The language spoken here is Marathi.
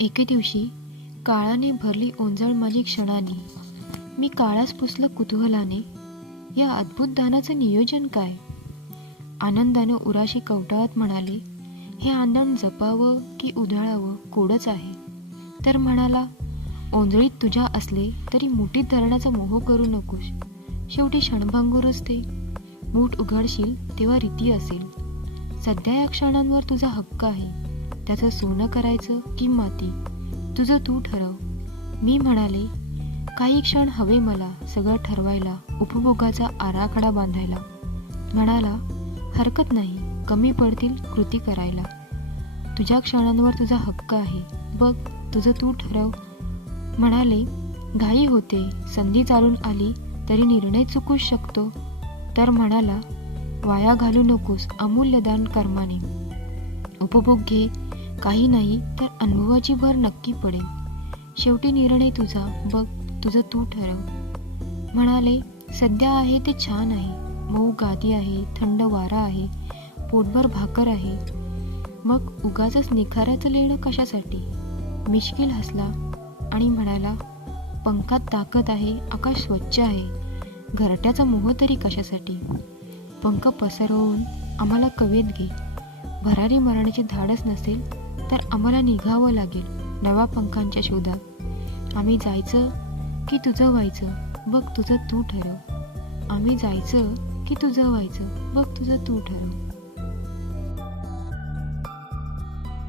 एके दिवशी काळाने भरली ओंजळ माझी क्षणाने. मी काळास पुसलं कुतूहलाने. या अद्भुत दानाचं नियोजन काय? आनंदानं उराशी कवटाळत म्हणाले हे आंदण जपावं की उधळावं कोडच आहे. तर म्हणाला ओंजळीत तुझ्या असले तरी मुठीत धरण्याचा मोह करू नकोस. शेवटी क्षणभंगूरच ते मूठ उघडशील तेव्हा रीती असेल. सध्या या क्षणांवर तुझा हक्क आहे. त्याचं सोनं करायचं की माती? तुझं तू ठरव. मी म्हणाले काही क्षण हवे मला सगळं ठरवायला उपभोगाचा आराखडा बांधायला. म्हणाला हरकत नाही कमी पडतील कृती करायला. तुझ्या क्षणांवर तुझा हक्क आहे. बघ तुझं तू ठरव. म्हणाले घाई होते. संधी चालून आली तरी निर्णय चुकूच शकतो. तर म्हणाला वाया घालू नकोस अमूल्य दान कर्माने. उपभोग घे काही नाही तर अनुभवाची भर नक्की पडेल. शेवटी निर्णय तुझा. बघ तुझं तू ठरव. म्हणाले सध्या आहे ते छान आहे. मऊ गादी आहे थंड वारा आहे पोटभर भाकर आहे. मग उगाच निखाऱ्याचं लेणं कशासाठी? मिश्किल हसला आणि म्हणाला पंखात ताकद आहे आकाश स्वच्छ आहे. घरट्याचा मोह तरी कशासाठी? पंख पसरवून आम्हाला कवेत घे. भरारी मरणाची धाडस नसेल तर आम्हाला निघावं लागेल नव्या पंखांच्या शोधात. आम्ही जायचं की तुझं व्हायचं बघ तुझं तू ठरव. आम्ही जायचं की तुझं व्हायचं बघ तुझं तू ठरव.